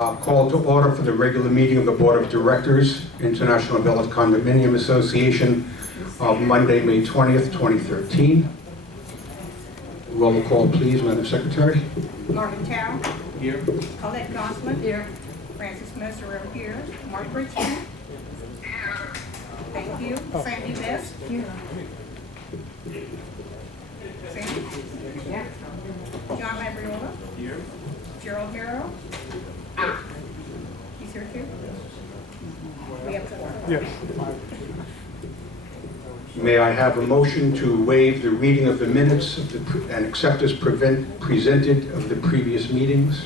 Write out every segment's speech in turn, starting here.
Call to order for the regular meeting of the Board of Directors, International Village Condominium Association of Monday, May 20th, 2013. Roll call, please, Madam Secretary. Marvin Town. Here. Colette Gosman. Here. Francis Mesereau here. Mark Richmond. Here. Thank you. Sandy Best. Here. Sandy? Yeah. John Labriola. Here. Gerald Harrow. He's here too? We have four. Yes. May I have a motion to waive the reading of the minutes of and accept as presented of the previous meetings?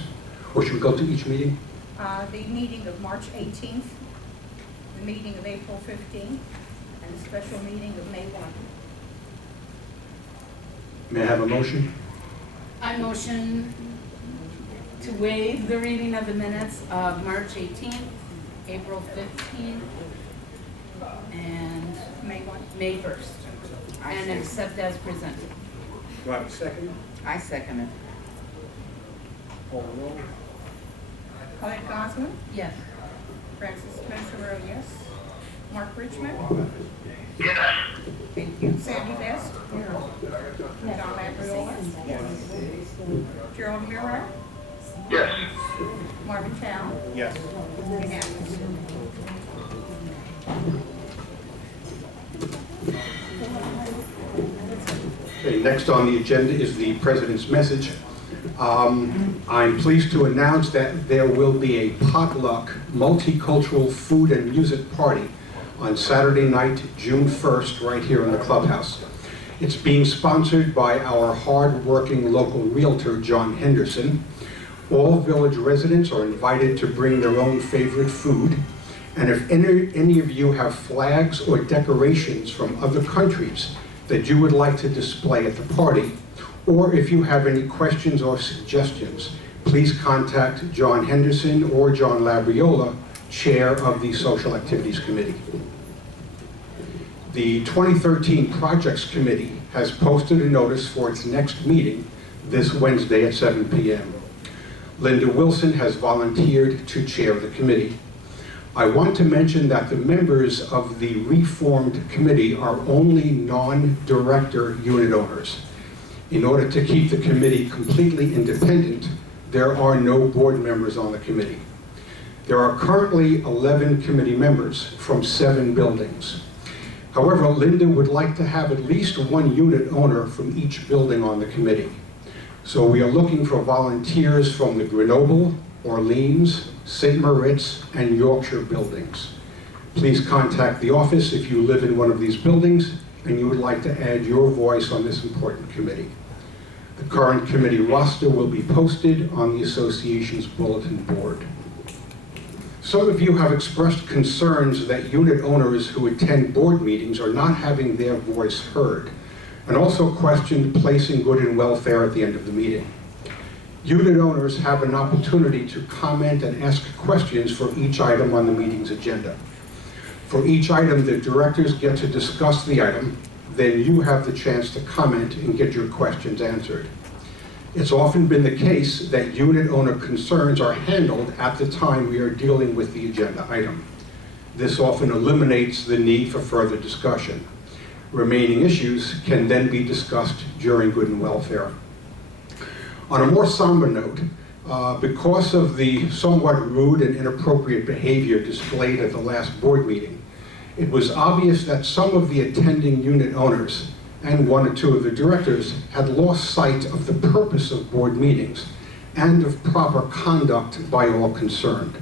Or should we go to each meeting? The meeting of March 18th, the meeting of April 15th, and the special meeting of May 1. May I have a motion? I motion to waive the reading of the minutes of March 18th, April 15th, and May 1. May 1st, and accept as presented. Do I have a second? I second it. Call the roll. Colette Gosman. Yes. Francis Mesereau, yes. Mark Richmond. Yes. Thank you. Sandy Best. John Labriola. Gerald Harrow. Yes. Marvin Town. Yes. Unanimous. Okay, next on the agenda is the President's message. I'm pleased to announce that there will be a potluck multicultural food and music party on Saturday night, June 1st, right here in the clubhouse. It's being sponsored by our hard-working local realtor, John Henderson. All village residents are invited to bring their own favorite food. And if any of you have flags or decorations from other countries that you would like to display at the party, or if you have any questions or suggestions, please contact John Henderson or John Labriola, Chair of the Social Activities Committee. The 2013 Projects Committee has posted a notice for its next meeting this Wednesday at 7 p.m. Linda Wilson has volunteered to chair the committee. I want to mention that the members of the reformed committee are only non-director unit owners. In order to keep the committee completely independent, there are no board members on the committee. There are currently 11 committee members from 7 buildings. However, Linda would like to have at least one unit owner from each building on the committee. So we are looking for volunteers from the Grenoble, Orleans, St. Moritz, and Yorkshire buildings. Please contact the office if you live in one of these buildings and you would like to add your voice on this important committee. The current committee roster will be posted on the association's bulletin board. Some of you have expressed concerns that unit owners who attend board meetings are not having their voice heard, and also questioned placing good and welfare at the end of the meeting. Unit owners have an opportunity to comment and ask questions for each item on the meeting's agenda. For each item, the directors get to discuss the item, then you have the chance to comment and get your questions answered. It's often been the case that unit owner concerns are handled at the time we are dealing with the agenda item. This often eliminates the need for further discussion. Remaining issues can then be discussed during good and welfare. On a more somber note, because of the somewhat rude and inappropriate behavior displayed at the last board meeting, it was obvious that some of the attending unit owners and 1 or 2 of the directors had lost sight of the purpose of board meetings and of proper conduct by all concerned.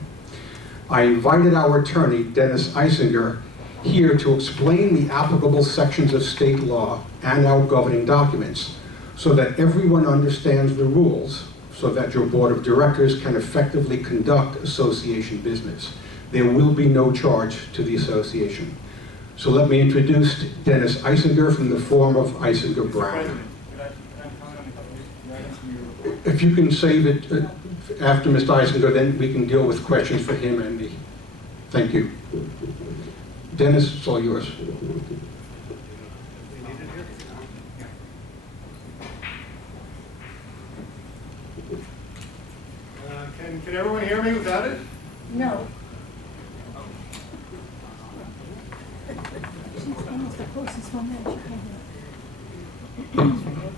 I invited our attorney, Dennis Eisinger, here to explain the applicable sections of state law and our governing documents so that everyone understands the rules so that your board of directors can effectively conduct association business. There will be no charge to the association. So let me introduce Dennis Eisinger from the firm of Eisinger Brown. If you can save it after Mr. Eisinger, then we can deal with questions for him and me. Thank you. Dennis, it's all yours. Can Can everyone hear me without it? No.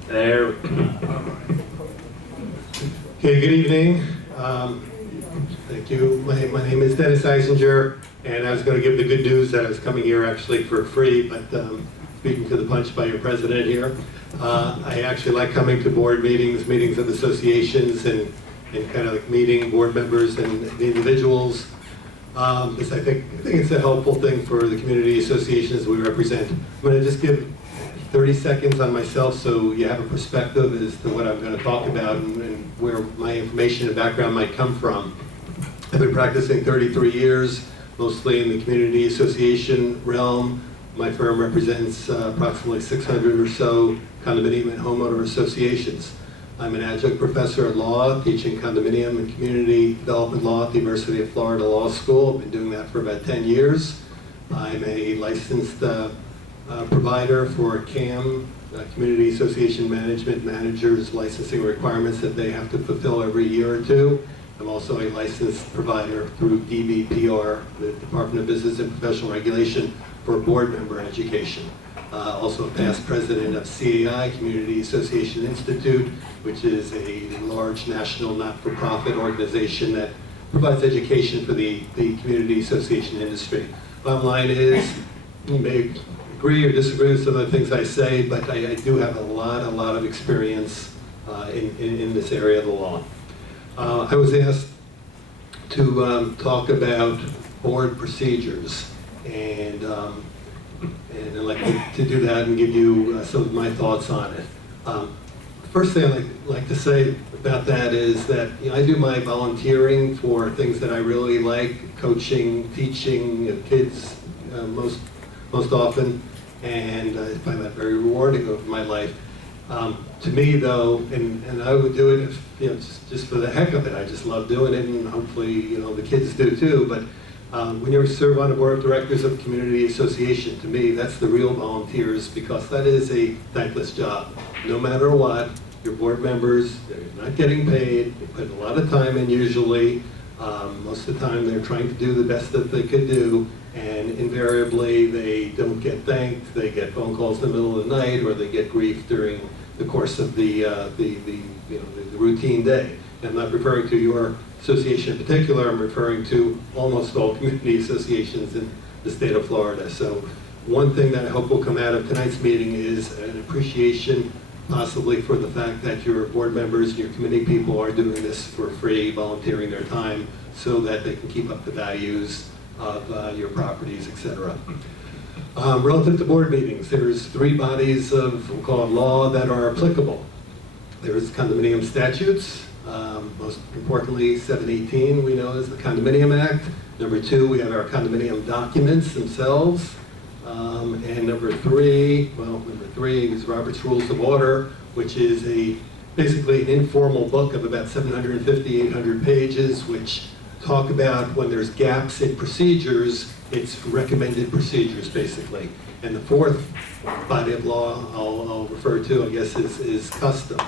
There. Okay, good evening. Thank you. My name is Dennis Eisinger, and I was going to give the good news that I was coming here actually for free, but beaten to the punch by your president here. I actually like coming to board meetings, meetings of associations, and kind of like meeting board members and the individuals. Because I think it's a helpful thing for the community associations we represent. I'm going to just give 30 seconds on myself so you have a perspective as to what I'm going to talk about and where my information and background might come from. I've been practicing 33 years, mostly in the community association realm. My firm represents approximately 600 or so condominium and homeowner associations. I'm an adjunct professor at law, teaching condominium and community development law at the University of Florida Law School. I've been doing that for about 10 years. I'm a licensed provider for CAM, Community Association Management Managers licensing requirements that they have to fulfill every year or two. I'm also a licensed provider through DBPR, the Department of Business and Professional Regulation, for board member education. Also a past president of CAI, Community Association Institute, which is a large national not-for-profit organization that provides education for the community association industry. Bottom line is, you may agree or disagree with some of the things I say, but I do have a lot of experience in this area of the law. I was asked to talk about board procedures, and I'd like to do that and give you some of my thoughts on it. First thing I'd like to say about that is that I do my volunteering for things that I really like, coaching, teaching kids most often, and I find that very rewarding over my life. To me, though, and I would do it if, just for the heck of it. I just love doing it, and hopefully, the kids do too. But when you serve on the board of directors of a community association, to me, that's the real volunteers, because that is a thankless job. No matter what, your board members, they're not getting paid. They put a lot of time in usually. Most of the time, they're trying to do the best that they could do, and invariably, they don't get thanked. They get phone calls in the middle of the night, or they get grief during the course of the routine day. And I'm not referring to your association in particular. I'm referring to almost all community associations in the state of Florida. So one thing that I hope will come out of tonight's meeting is an appreciation, possibly, for the fact that your board members and your committee people are doing this for free, volunteering their time, so that they can keep up the values of your properties, etc. Relative to board meetings, there's three bodies of, we'll call it law, that are applicable. There's condominium statutes, most importantly 718 we know is the Condominium Act. Number two, we have our condominium documents themselves. And number three is Robert's Rules of Order, which is basically an informal book of about 750, 800 pages, which talk about when there's gaps in procedures, it's recommended procedures, basically. And the fourth body of law I'll refer to, I guess, is custom.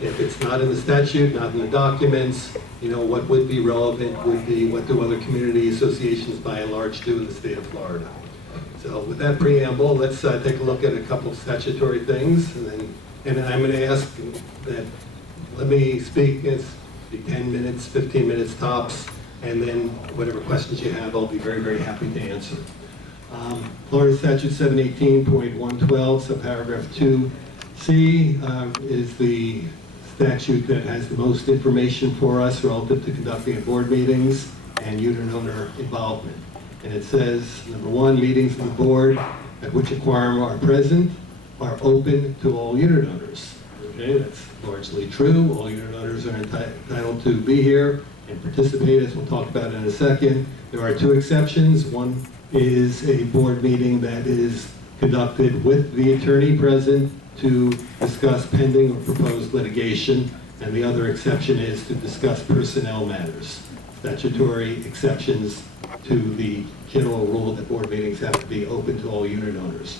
If it's not in the statute, not in the documents, what would be relevant would be what do other community associations by and large do in the state of Florida. So with that preamble, let's take a look at a couple of statutory things, and I'm going to ask that let me speak. It's 10 minutes, 15 minutes tops, and then whatever questions you have, I'll be very, very happy to answer. Florida Statute 718.112, subparagraph 2C is the statute that has the most information for us relative to conducting board meetings and unit owner involvement. And it says, number one, meetings of the board at which a quorum are present are open to all unit owners. Okay, that's largely true. All unit owners are entitled to be here and participate, as we'll talk about in a second. There are two exceptions. One is a board meeting that is conducted with the attorney present to discuss pending or proposed litigation, and the other exception is to discuss personnel matters. Statutory exceptions to the general rule that board meetings have to be open to all unit owners.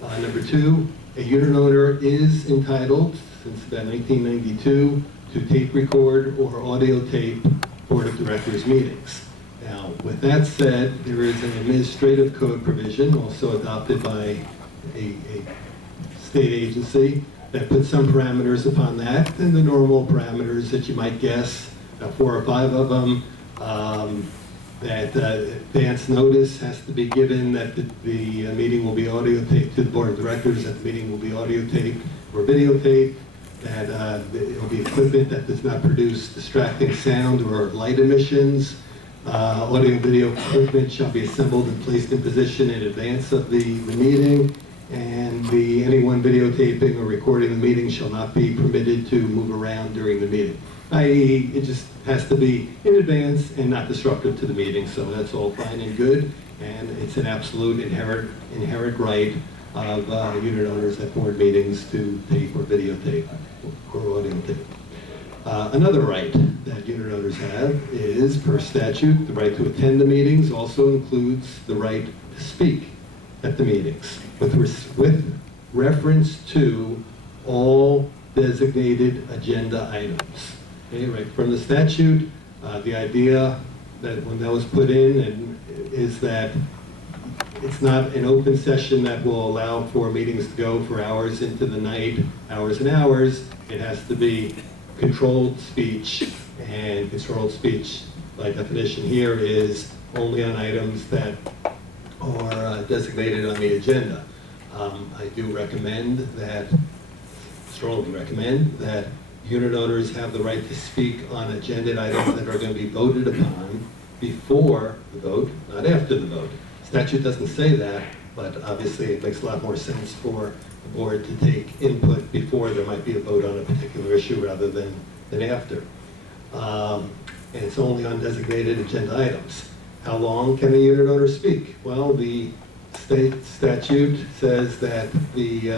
Number two, a unit owner is entitled, since about 1992, to tape record or audio tape Board of Directors meetings. Now, with that said, there is an administrative code provision also adopted by a state agency that puts some parameters upon that, and the normal parameters that you might guess, 4 or 5 of them. That advance notice has to be given that the meeting will be audio taped to the Board of Directors, that the meeting will be audio taped or videotaped, that it will be equipment that does not produce distracting sound or light emissions. Audio and video equipment shall be assembled and placed in position in advance of the meeting, and anyone videotaping or recording the meeting shall not be permitted to move around during the meeting. I.e., it just has to be in advance and not disruptive to the meeting, so that's all fine and good, and it's an absolute inherent right of unit owners at board meetings to tape or videotape or audio tape. Another right that unit owners have is, per statute, the right to attend the meetings also includes the right to speak at the meetings with reference to all designated agenda items. Okay, right from the statute, the idea that when that was put in is that it's not an open session that will allow for meetings to go for hours into the night, hours and hours. It has to be controlled speech, and controlled speech by definition here is only on items that are designated on the agenda. I do recommend that, strongly recommend, that unit owners have the right to speak on agenda items that are going to be voted upon before the vote, not after the vote. Statute doesn't say that, but obviously it makes a lot more sense for the board to take input before there might be a vote on a particular issue rather than after. And it's only on designated agenda items. How long can a unit owner speak? Well, the state statute says that the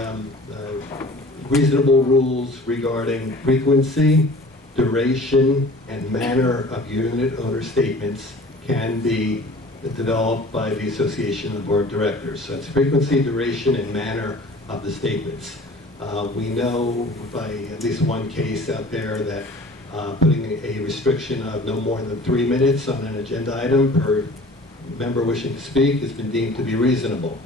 reasonable rules regarding frequency, duration, and manner of unit owner statements can be developed by the Association of Board of Directors. So it's frequency, duration, and manner of the statements. We know by at least one case out there that putting a restriction of no more than 3 minutes on an agenda item per member wishing to speak has been deemed to be reasonable.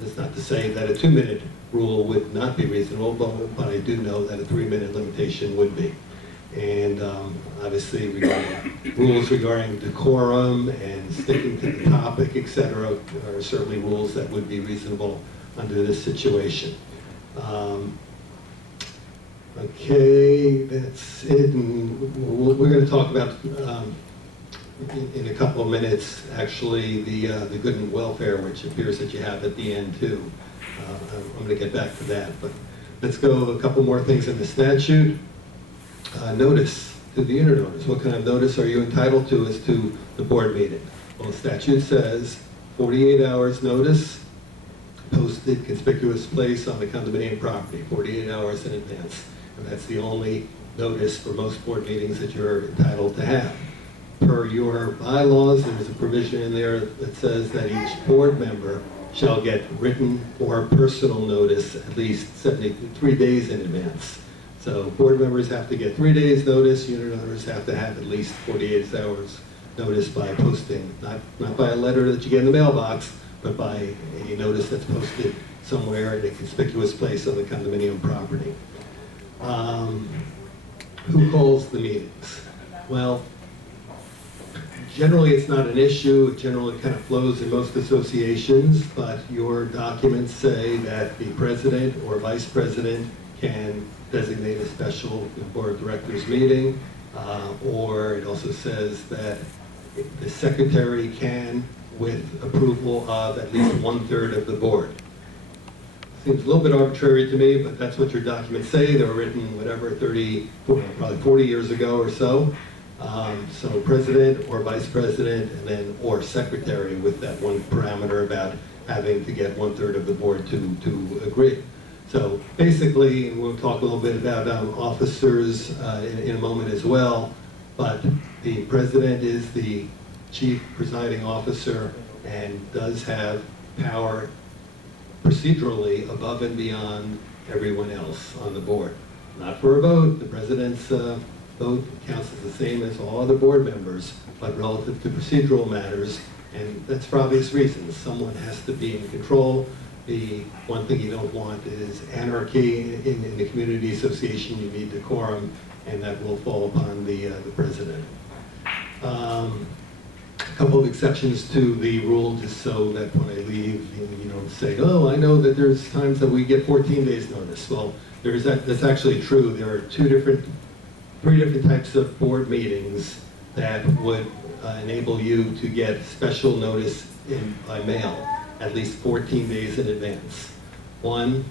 That's not to say that a 2-minute rule would not be reasonable, but I do know that a 3-minute limitation would be. And obviously rules regarding decorum and sticking to the topic, etc., are certainly rules that would be reasonable under this situation. Okay, that's it. And we're going to talk about in a couple of minutes, actually, the good and welfare, which appears that you have at the end too. I'm going to get back to that, but let's go a couple more things in the statute. Notice to the unit owners. What kind of notice are you entitled to as to the board meeting? Well, the statute says 48 hours notice, posted conspicuous place on the condominium property, 48 hours in advance. And that's the only notice for most board meetings that you're entitled to have. Per your bylaws, there's a provision in there that says that each board member shall get written or personal notice at least 73 days in advance. So board members have to get 3 days notice, unit owners have to have at least 48 hours notice by posting, not by a letter that you get in the mailbox, but by a notice that's posted somewhere in a conspicuous place on the condominium property. Who calls the meetings? Well, generally it's not an issue. It generally kind of flows in most associations, but your documents say that the president or vice president can designate a special board of directors meeting, or it also says that the secretary can, with approval of at least 1/3 of the board. Seems a little bit arbitrary to me, but that's what your documents say. They were written, whatever, 30, probably 40 years ago or so. So president or vice president, and then or secretary with that one parameter about having to get 1/3 of the board to agree. So basically, and we'll talk a little bit about officers in a moment as well, but the president is the chief presiding officer and does have power procedurally above and beyond everyone else on the board. Not for a vote. The president's vote counts as the same as all other board members, but relative to procedural matters, and that's for obvious reasons. Someone has to be in control. The one thing you don't want is anarchy in the community association. You need decorum, and that will fall upon the president. A couple of exceptions to the rule, just so that when I leave, you don't say, oh, I know that there's times that we get 14 days notice. Well, that's actually true. There are three different types of board meetings that would enable you to get special notice by mail at least 14 days in advance. One,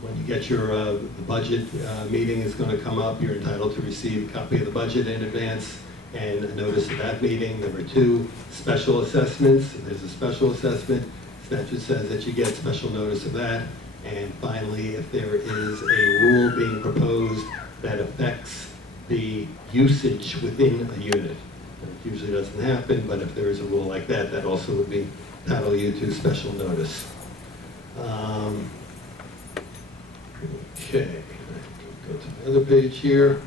when you get your the budget meeting is going to come up, you're entitled to receive a copy of the budget in advance and a notice of that meeting. Number two, special assessments. If there's a special assessment, statute says that you get special notice of that. And finally, if there is a rule being proposed that affects the usage within a unit. And it usually doesn't happen, but if there is a rule like that, that also would be entitle you to special notice. Okay, go to the other page here.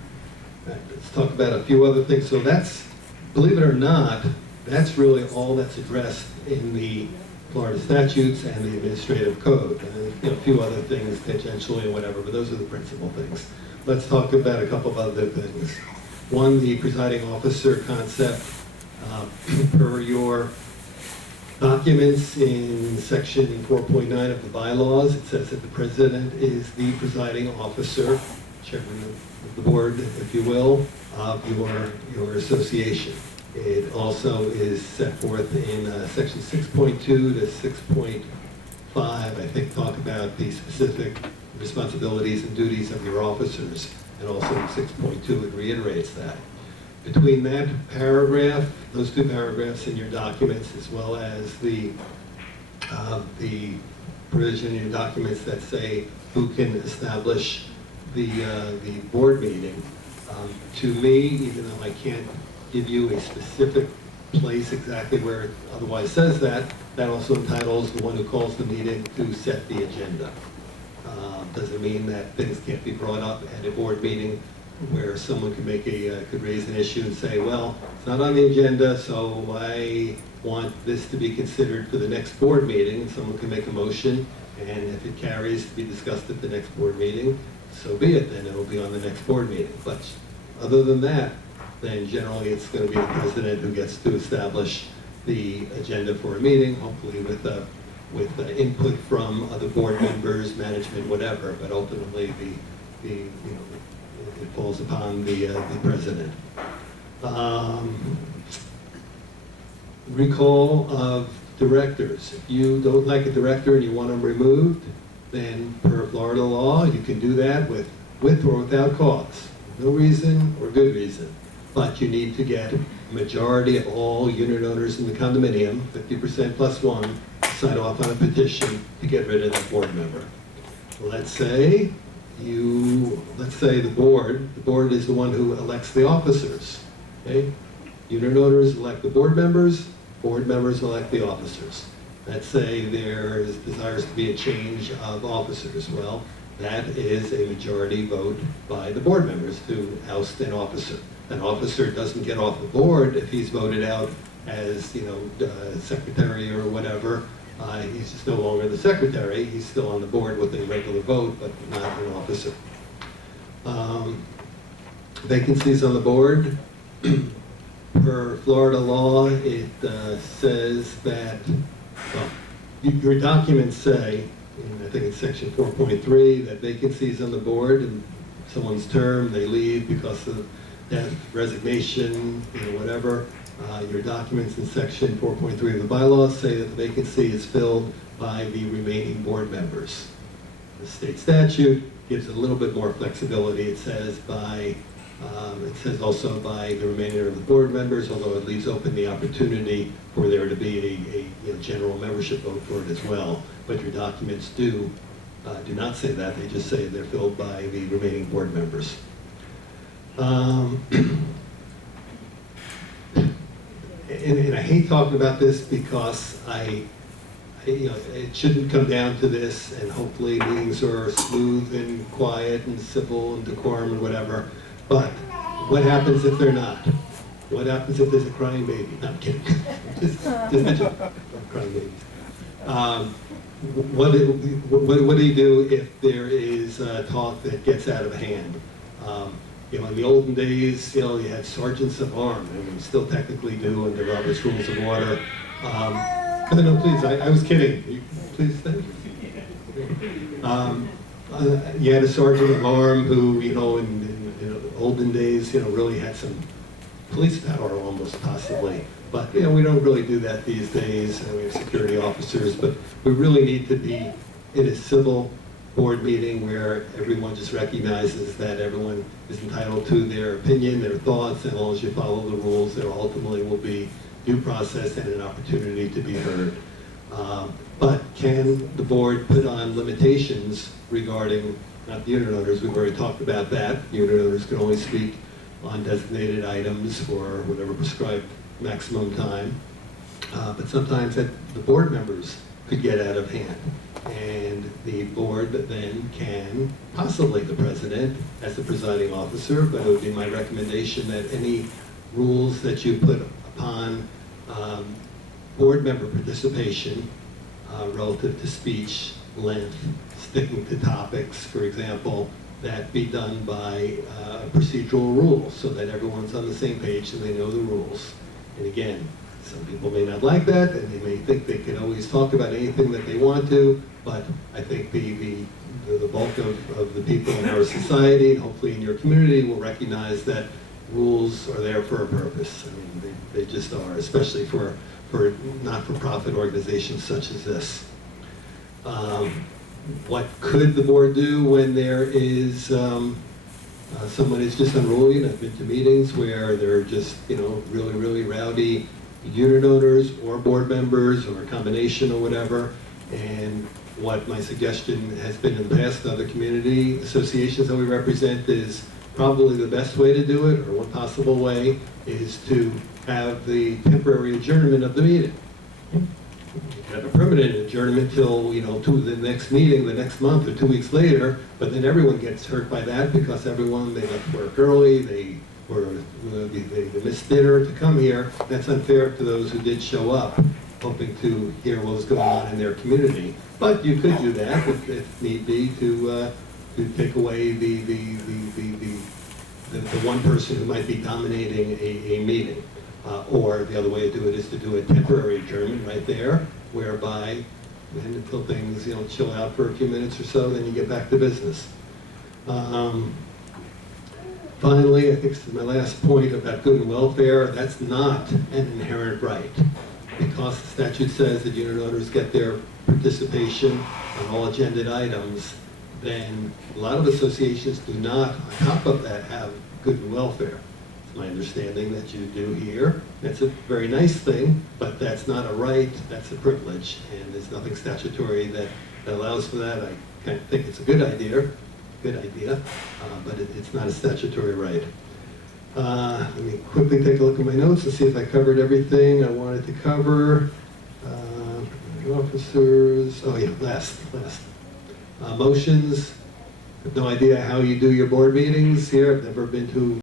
Let's talk about a few other things. So that's, believe it or not, that's really all that's addressed in the Florida statutes and the administrative code. And a few other things tangentially or whatever, but those are the principal things. Let's talk about a couple of other things. One, the presiding officer concept. Per your documents in section 4.9 of the bylaws, it says that the president is the presiding officer, chairman of the board, if you will, of your association. It also is set forth in section 6.2 to 6.5, I think, talk about the specific responsibilities and duties of your officers, and also in 6.2 it reiterates that. Between that paragraph, those two paragraphs in your documents, as well as the provision in your documents that say who can establish the board meeting, to me, even though I can't give you a specific place exactly where it otherwise says that, that also entitles the one who calls the meeting to set the agenda. Doesn't mean that things can't be brought up at a board meeting where someone could could raise an issue and say, well, it's not on the agenda, so I want this to be considered for the next board meeting. And someone can make a motion, and if it carries to be discussed at the next board meeting, so be it, then it'll be on the next board meeting. But other than that, then generally it's going to be the president who gets to establish the agenda for a meeting, hopefully with input from other board members, management, whatever. But ultimately, it falls upon the president. Recall of directors. If you don't like a director and you want them removed, then per Florida law, you can do that with or without cause. No reason or good reason. But you need to get a majority of all unit owners in the condominium, 50% plus one, sign off on a petition to get rid of that board member. Let's say the board is the one who elects the officers. Okay? Unit owners elect the board members elect the officers. Let's say there desires to be a change of officers. Well, that is a majority vote by the board members to oust an officer. An officer doesn't get off the board if he's voted out as, secretary or whatever. He's just no longer the secretary. He's still on the board with a regular vote, but not an officer. Vacancies on the board. Per Florida law, it says that, your documents say, I think it's section 4.3, that vacancies on the board and someone's term, they leave because of death, resignation, whatever. Your documents in section 4.3 of the bylaws say that the vacancy is filled by the remaining board members. The state statute gives a little bit more flexibility. It says also by the remainder of the board members, although it leaves open the opportunity for there to be a general membership vote for it as well. But your documents do not say that. They just say they're filled by the remaining board members. And I hate talking about this because it shouldn't come down to this, and hopefully meetings are smooth and quiet and civil and decorum and whatever. But What happens if they're not? What happens if there's a crying baby? No, I'm kidding. just a joke. Crying babies. What do you do if there is talk that gets out of hand? In the olden days, you had sergeants of arms, and we still technically do under Robert's Rules of Order. No, please, I was kidding. Please, thank you. You had a sergeant of arms who, in olden days, really had some police power almost, possibly. But, we don't really do that these days. We have security officers, but we really need to be in a civil board meeting where everyone just recognizes that everyone is entitled to their opinion, their thoughts, and as long as you follow the rules, there ultimately will be due process and an opportunity to be heard. But can the board put on limitations regarding, not the unit owners, we've already talked about that. Unit owners can only speak on designated items for whatever prescribed maximum time. But sometimes the board members could get out of hand. And the board then can, possibly the president as the presiding officer, but it would be my recommendation that any rules that you put upon board member participation relative to speech, length, sticking to topics, for example, that be done by procedural rules so that everyone's on the same page and they know the rules. And again, some people may not like that, and they may think they can always talk about anything that they want to, but I think the bulk of the people in our society, and hopefully in your community, will recognize that rules are there for a purpose. I mean, they just are, especially for not-for-profit organizations such as this. What could the board do when there is someone is just unruly? I've been to meetings where they're just, really, really rowdy unit owners or board members or a combination or whatever. And what my suggestion has been in the past to other community associations that we represent is probably the best way to do it, or one possible way, is to have the temporary adjournment of the meeting. You can have a permanent adjournment till, to the next meeting, the next month or 2 weeks later, but then everyone gets hurt by that because they left work early, they missed dinner to come here. That's unfair to those who did show up, hoping to hear what was going on in their community. But you could do that if need be to take away the one person who might be dominating a meeting. Or the other way to do it is to do a temporary adjournment right there, whereby until things chill out for a few minutes or so, then you get back to business. Finally, I think this is my last point about good and welfare. That's not an inherent right, because the statute says that unit owners get their participation on all agenda items. Then a lot of associations do not, on top of that, have good and welfare. It's my understanding that you do here. That's a very nice thing, but that's not a right, that's a privilege, and there's nothing statutory that allows for that. I kind of think it's a good idea, but it's not a statutory right. Let me quickly take a look at my notes and see if I covered everything I wanted to cover. Officers, oh yeah, last. Motions. I have no idea how you do your board meetings here. I've never been to